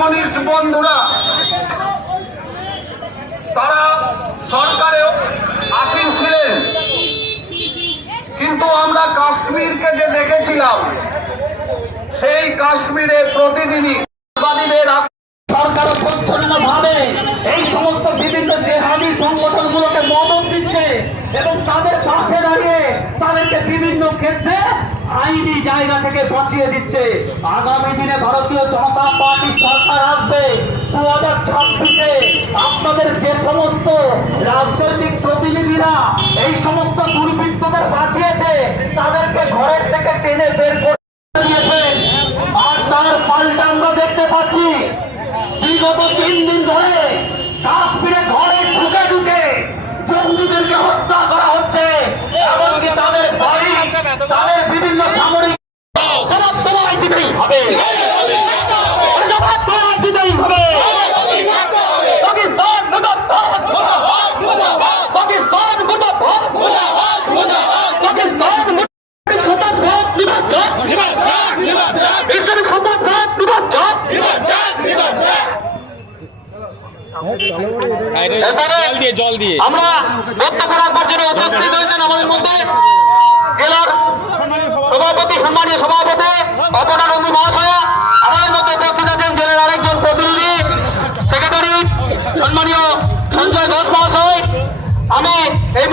Communist বন্ধুরা তারা সরকারেও আসীন ছিলেন, কিন্তু আমরা কাশ্মীরকে যে দেখেছিলাম সেই কাশ্মীরে প্রতিদিনই সরকার পরিচ্ছন্নভাবে এই সমস্ত বিভিন্ন জেহাদি সংগঠনগুলোকে মদত দিচ্ছে এবং তাদের পাশে দাঁড়িয়ে তাদেরকে বিভিন্ন ক্ষেত্রে আইনি জায়গা থেকে বাঁচিয়ে দিচ্ছে। আগামী দিনে ভারতীয় জনতা পার্টির সরকার আসবে 2026-এ। আপনাদের যে সমস্ত রাজনৈতিক প্রতিনিধিরা এই সমস্ত দুর্বৃত্তদের বাঁচিয়েছে তাদেরকে ঘরের থেকে টেনে বের করে দিয়েছেন, আর তার পাল্টা আমরা দেখতে পাচ্ছি বিগত 3 দিন ধরে কাশ্মীরে ঘরে ঢুকে ঢুকে জঙ্গিদেরকে হত্যা করা হচ্ছে, এমনকি তাদের বাড়ি তাদের বিভিন্ন সামরিক জবাব দিতেই হবে, জবাব দিতেই হবে। পাকিস্তান মুর্দাবাদ, পাকিস্তান মুর্দাবাদ, পাকিস্তান সন্ত্রাসবাদ নির্বাচন, ইসলামী সন্ত্রাসবাদ নির্বাচন। আমরা বক্তব্য রাখবার জন্য উপস্থিত হয়েছেন আমাদের মধ্যে জেলার সভাপতি, সম্মানীয় সভাপতি অপর্ণা নন্দী মহাশয়া, আমাদের মধ্যে উপস্থিত আছেন জেলার আরেকজন প্রতিনিধি সেক্রেটারি সম্মানীয় সঞ্জয় ঘোষ মহাশয়। আমি এই